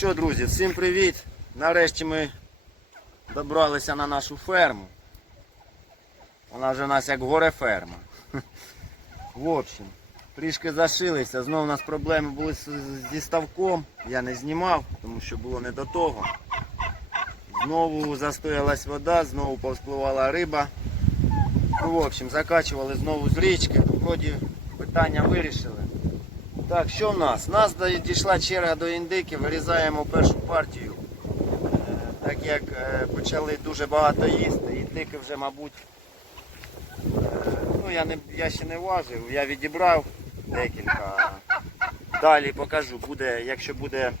що, друзі, всім привіт! Нарешті ми добралися на нашу ферму. Вона вже у нас як горе ферма. В общем, трішки зашилися. Знову у нас проблеми були зі ставком. Я не знімав, тому що було не до того. Знову застоялась вода, знову повспливала риба. Ну, в общем, закачували знову з річки. Вроді питання вирішили. Так, що в нас? У нас дійшла черга до індики, вирізаємо першу партію. Е, Так як е, почали дуже багато їсти, індики вже, мабуть, е, ну я, не, я ще не важив, я відібрав декілька. Далі покажу, буде, якщо буде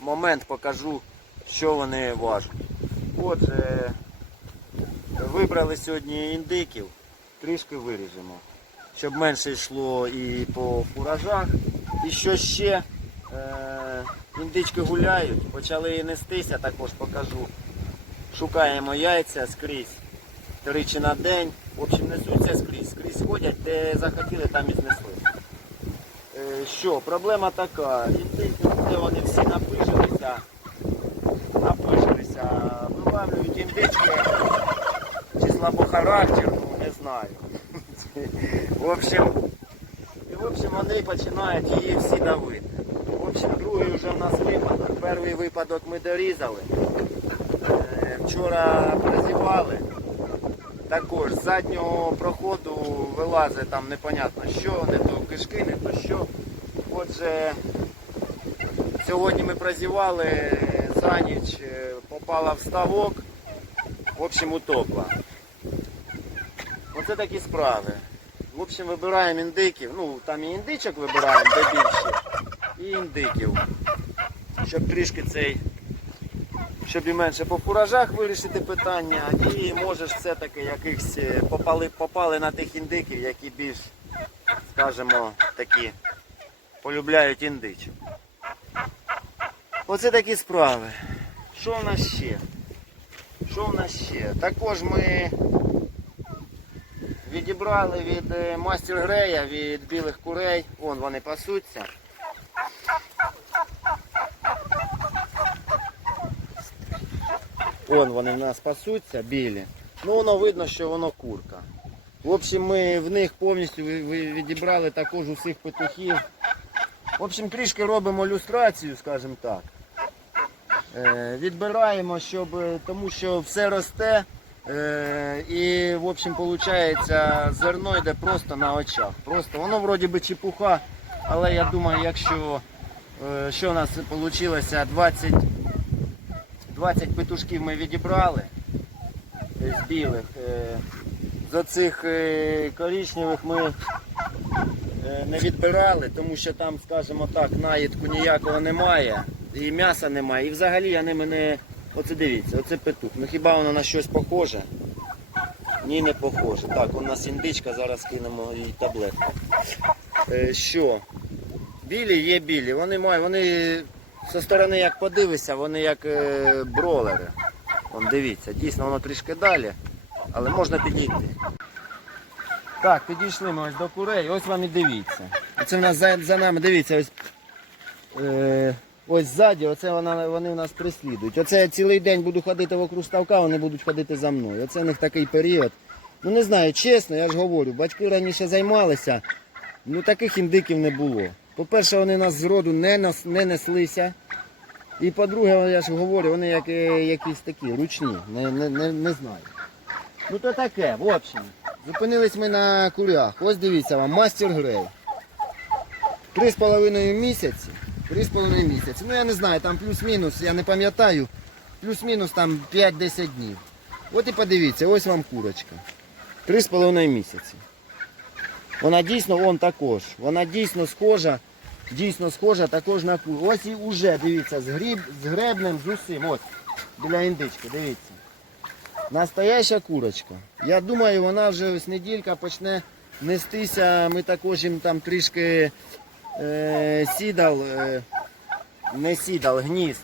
момент, покажу, що вони важать. Отже, вибрали сьогодні індиків, трішки виріжемо щоб менше йшло і по фуражах. І що ще е, індички гуляють, почали нестися, також покажу. Шукаємо яйця скрізь тричі на день. В общем, несуться скрізь, скрізь ходять, де захотіли, там і знесли. Е, що, проблема така, де вони всі напижилися, напижилися, вилавлюють індички чи слабохарактерну, не знаю. В общем, і, в общем, вони починають її всі давити. В общем, другий вже в нас випадок. Перший випадок ми дорізали. Е, Вчора прозівали. Також з заднього проходу вилазить там непонятно що, не то кишки, не то що. Отже, сьогодні ми прозівали, за ніч е, попала в ставок, в общем, утопла. Оце такі справи. В общем, вибираємо індиків. Ну, там і індичок вибираємо, де більше. І індиків. Щоб трішки цей. Щоб і менше по фуражах вирішити питання. І можеш все-таки якихось попали, попали на тих індиків, які більш, скажімо, такі полюбляють індичок. Оце такі справи. Що в нас ще? Що в нас ще? Також ми Відібрали від е, мастер грея, від білих курей. Вон вони пасуться. Вон вони в нас пасуться, білі. Ну воно видно, що воно курка. В общем, ми в них повністю відібрали також усіх петухів. В общем, трішки робимо люстрацію, скажімо так. Е, відбираємо, щоб, е, тому що все росте. І, в общем, виходить, зерно йде просто на очах. Просто воно вроді би чепуха, але я думаю, якщо е, що у нас вийшло, 20, 20 петушків ми відібрали з білих. Е, з оцих е, коричневих ми не відбирали, тому що там, скажімо так, наїдку ніякого немає, і м'яса немає. І взагалі я ними не. Оце дивіться, оце петух. Ну хіба воно на щось похоже? Ні, не похоже. Так, у нас індичка, зараз кинемо їй таблетку. Е, що? Білі є білі. Вони мають, вони зі сторони як подивишся, вони як е, бролери. Вон дивіться, дійсно воно трішки далі, але можна підійти. Так, підійшли ми ось до курей, ось вам і дивіться. Оце в нас за, за нами, дивіться, ось, е, ось ззаді, оце вона, вони нас прислідують. Оце я цілий день буду ходити вокруг ставка, вони будуть ходити за мною. Оце в них такий період. Ну не знаю, чесно, я ж говорю, батьки раніше займалися, ну таких індиків не було. По-перше, вони нас з роду не, нас, не неслися. І по-друге, я ж говорю, вони як, е, якісь такі ручні, не, не, не, не знаю. Ну то таке, в общем. Зупинились ми на курях. Ось дивіться вам, мастер грей. Три з половиною місяці. Три з половиною місяці. Ну я не знаю, там плюс-мінус, я не пам'ятаю. Плюс-мінус там 5-10 днів. От і подивіться, ось вам курочка. Три з половиною місяці. Вона дійсно вон також. Вона дійсно схожа, дійсно схожа також на куру. Ось і уже, дивіться, з, гріб, з гребнем, з усім. Ось, біля індички, дивіться. Настояща курочка. Я думаю, вона вже ось неділька почне нестися. Ми також їм там трішки е, сідал, е, не сідал, гнізд.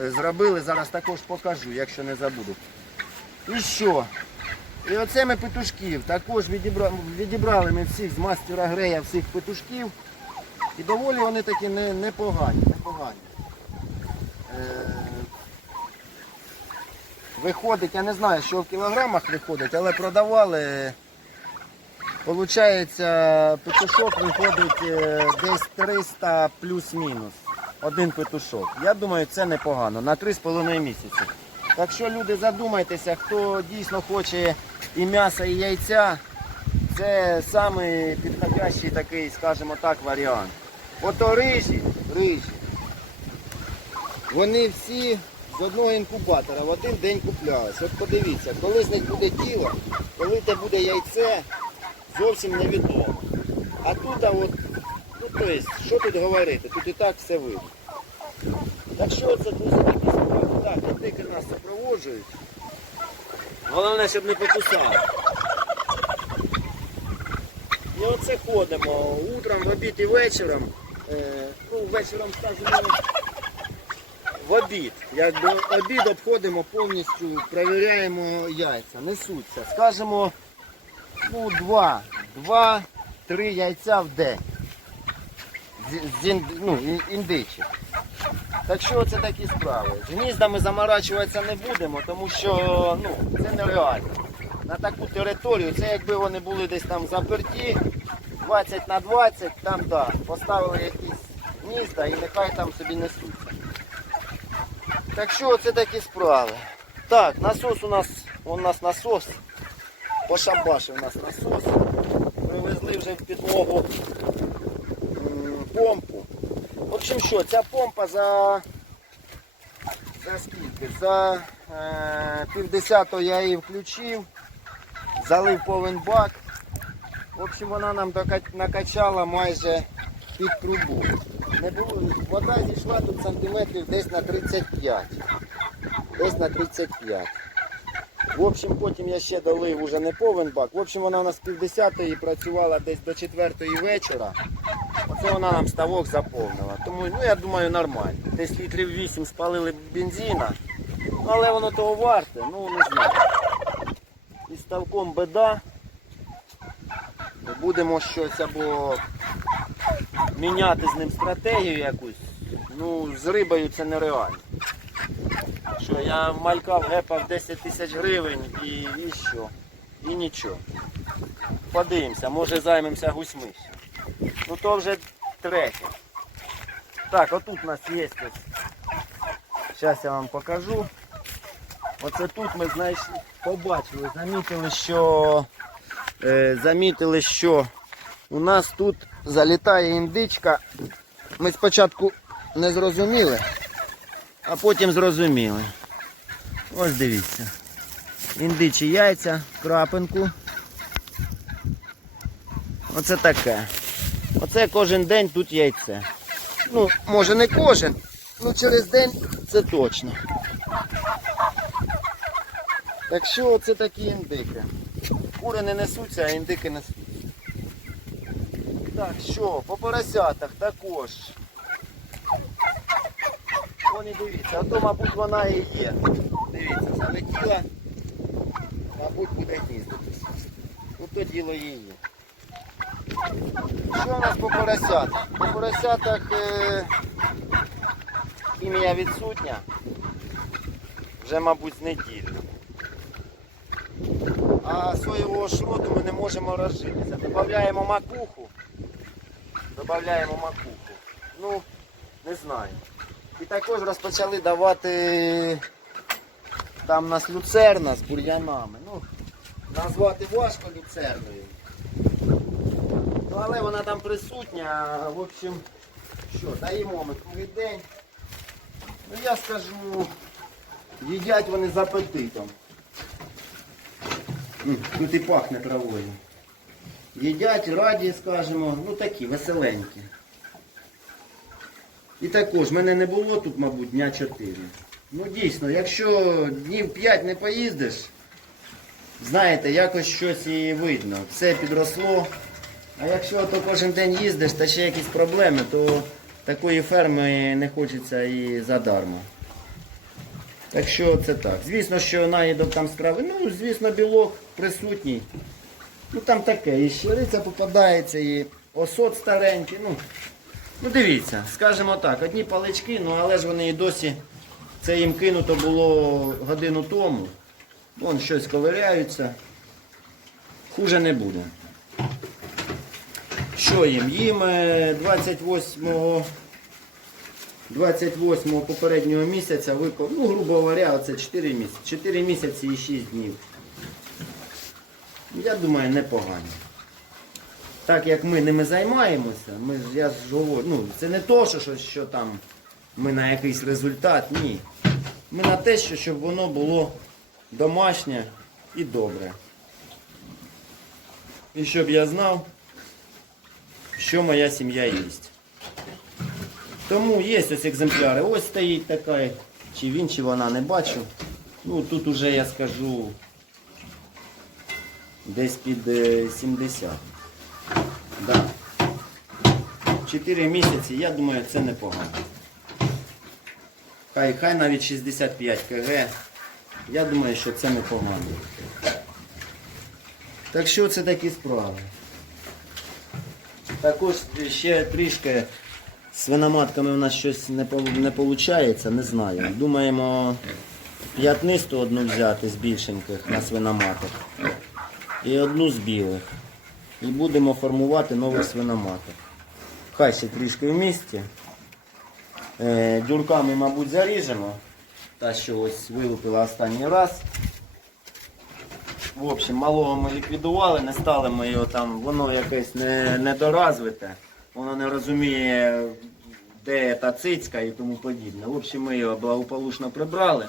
е, Зробили, зараз також покажу, якщо не забуду. І що? І оце ми петушків. Також відібрали, відібрали ми всіх з мастера Грея всіх петушків. І доволі вони такі не- непогані, непогані. виходить, я не знаю, що в кілограмах виходить, але продавали. Получається, петушок виходить е, десь 300 плюс-мінус. Один петушок. Я думаю, це непогано. На 3,5 місяці. Так що люди задумайтеся, хто дійсно хоче і м'яса, і яйця, це самий підходящий такий, скажімо так, варіант. Ото рижі, рижі. Вони всі з одного інкубатора в один день купляються. От подивіться, коли з них буде тіло, коли це буде яйце, зовсім невідомо. А тут, а от, ну то есть, що тут говорити, тут і так все видно. Так що це такі справи. Так, аптеки нас супроводжують. Головне, щоб не покусали. І оце ходимо утром, в обід і вечором. Е, ну, вечором скажімо, в обід. Якби обід обходимо повністю, перевіряємо яйця, несуться. Скажімо, ну, два, два-три яйця в день. З, ну, ін- індичі. Так що це такі справи. З гніздами заморачуватися не будемо, тому що ну, це нереально. На таку територію, це якби вони були десь там заперті, 20 на 20, там да, поставили якісь гнізда і нехай там собі несуться. Так що це такі справи. Так, насос у нас, у нас насос. Пошабашив у нас насос. Привезли вже в підлогу помпу. В общем, що, ця помпа за, за скільки? За е, півдесятого я її включив, залив повен бак. В общем, вона нам накачала майже під трубу. Не було, вода зійшла тут сантиметрів десь на 35. Десь на 35. В общем, потім я ще долив уже не повен бак. В общем, вона у нас півдесятої працювала десь до четвертої вечора. Оце вона нам ставок заповнила. Тому ну, я думаю нормально. Десь літрів 8 спалили бензина. Але воно того варте, ну не знаю. І ставком беда. Будемо щось або міняти з ним стратегію якусь. Ну, з рибою це нереально. Що, я малькав, гепав 10 тисяч гривень і, і що? І нічого. Подивимося, може займемося гусьми. Ну то вже третє. Так, отут у нас є. Зараз я вам покажу. Оце тут ми знайшли, побачили, замітили, що е, замітили, що у нас тут залітає індичка. Ми спочатку не зрозуміли, а потім зрозуміли. Ось дивіться. Індичі яйця, крапинку. Оце таке. Оце кожен день тут яйце. Ну, може не кожен, ну через день це точно. Так що оце такі індики. Кури не несуться, а індики несуться. Так, що, по поросятах також. Вон і дивіться, а то, мабуть, вона і є. Дивіться, залетіла, мабуть, буде гніздитися. Ото діло її. Що у нас по поросятах? По поросятах е... хімія відсутня. Вже, мабуть, з неділю. А соєвого шроту ми не можемо розжитися. Додаємо макуху. Додаємо макуху. Ну, не знаю. І також розпочали давати там у нас люцерна з бур'янами. Ну, назвати важко люцерною. Ну, але вона там присутня. В общем, що, даємо ми круглий день. Ну я скажу, їдять вони з апетитом. Тут і пахне травою. Їдять, раді, скажімо, ну такі, веселенькі. І також, мене не було тут, мабуть, дня 4. Ну дійсно, якщо днів 5 не поїздиш, знаєте, якось щось і видно. Все підросло. А якщо то кожен день їздиш та ще якісь проблеми, то такої ферми не хочеться і задармо. Так що це так. Звісно, що наїдок там страви, ну, звісно, білок присутній. Ну там таке, і щириця попадається, і осот старенький. Ну, ну дивіться, скажімо так, одні палички, ну але ж вони і досі Це їм кинуто було годину тому. Вон щось ковиряються. Хуже не буде. Що їм? Їм е, 28 28 попереднього місяця виклав, ну, грубо говоря, оце 4 місяці. 4 місяці і 6 днів. Я думаю, непогано. Так як ми ними займаємося, ми ж я ж говорю, ну це не то, що, що, там ми на якийсь результат, ні. Ми на те, що щоб воно було домашнє і добре. І щоб я знав, що моя сім'я їсть. Тому є ось екземпляри. Ось стоїть така, чи він, чи вона не бачу. Ну тут уже я скажу десь під е, 70. Да. 4 місяці, я думаю, це непогано. Хай, хай навіть 65 кг. Я думаю, що це непогано. Так що це такі справи. Також ще трішки з свиноматками у нас щось не, не виходить, не знаю. Думаємо п'ятнисту одну взяти з більшеньких на свиноматок і одну з білих. І будемо формувати нових свиноматок. Хай ще трішки в місті. Е, дюрками, мабуть, заріжемо. Та, що ось вилупила останній раз. В общем, малого ми ліквідували, не стали ми його там, воно якесь не, недоразвите, воно не розуміє, де та цицька і тому подібне. В общем, ми його благополучно прибрали,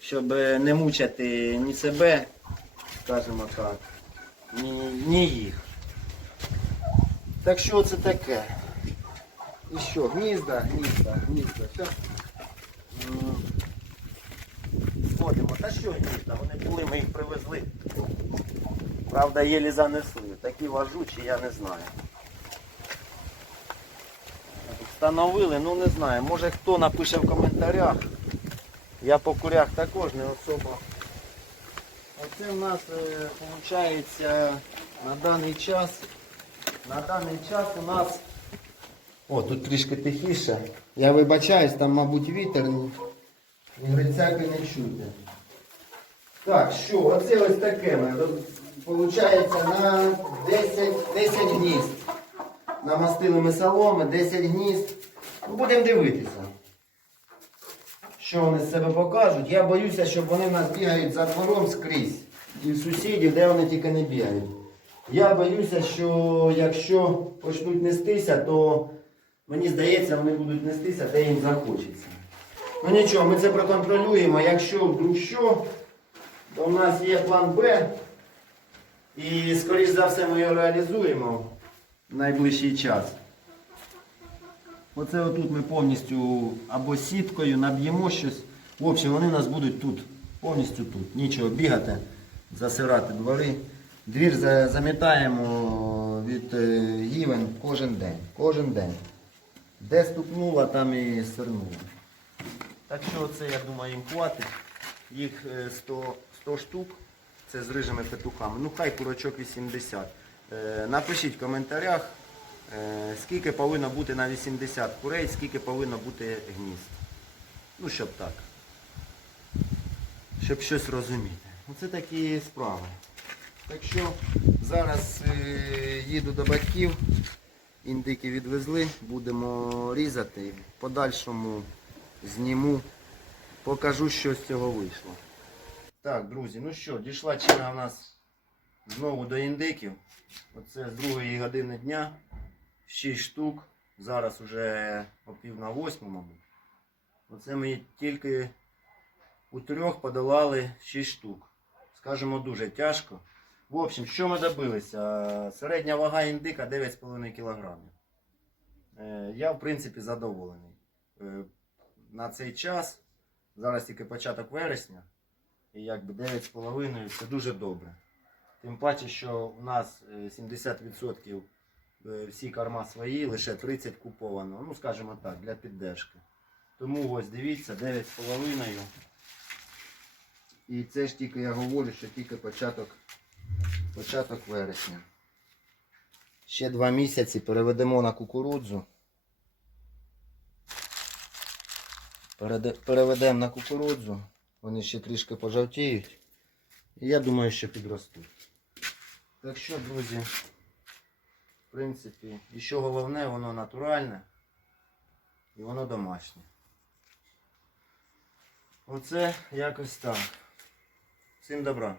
щоб не мучити ні себе, скажімо так, ні, ні їх. Так що це таке? І що, гнізда, гнізда, гнізда, все. Сходимо. Та що гнізда? Вони були, ми їх привезли. Правда, єлі занесли. Такі важучі, я не знаю. Встановили, ну не знаю. Може хто напише в коментарях. Я по курях також не особо. Оце в нас виходить на даний час. На даний час у нас... О, тут трішки тихіше. Я вибачаюсь, там, мабуть, вітер. ну, грицяки не чути. Так, що, оце ось таке. Получається на 10, 10 гнізд. Намастили ми соломи, 10 гнізд. Ну, будемо дивитися. Що вони з себе покажуть. Я боюся, щоб вони в нас бігають за двором скрізь. І в сусідів, де вони тільки не бігають. Я боюся, що якщо почнуть нестися, то мені здається, вони будуть нестися, де їм захочеться. Ну нічого, ми це проконтролюємо. Якщо вдруг що, то в нас є план Б. І, скоріш за все, ми його реалізуємо в найближчий час. Оце отут ми повністю або сіткою наб'ємо щось. В общем, вони у нас будуть тут, повністю тут. Нічого бігати, засирати двори. Двір замітаємо від е, гівен кожен день. Кожен день. Де стукнула, там і сирнула. Так що це, я думаю, їм хватить. Їх е, 100, 100 штук. Це з рижими петухами. Ну хай курочок 80. Е, Напишіть в коментарях, скільки повинно бути на 80 курей, скільки повинно бути гнізд. Ну, щоб так. Щоб щось розуміти. Оце такі справи. Так що зараз е, їду до батьків, індики відвезли, будемо різати. В подальшому зніму, покажу, що з цього вийшло. Так, друзі, ну що, дійшла черга в нас знову до індиків. Оце з другої години дня. 6 штук. Зараз уже о пів на восьму, мабуть. Оце ми тільки у трьох подолали 6 штук. Скажемо, дуже тяжко. В общем, що ми добилися? Середня вага індика 9,5 кг. Е, Я, в принципі, задоволений. Е, На цей час, зараз тільки початок вересня, і якби 9,5 це дуже добре. Тим паче, що у нас е, 70% е, всі корма свої, лише 30 куповано. Ну, скажімо так, для піддержки. Тому ось дивіться, 9,5. І це ж тільки я говорю, що тільки початок, початок вересня. Ще два місяці переведемо на кукурудзу. Переведемо на кукурудзу. Вони ще трішки пожовтіють. І я думаю, що підростуть. Так що, друзі, в принципі, і що головне, воно натуральне і воно домашнє. Оце якось так. Всім добра.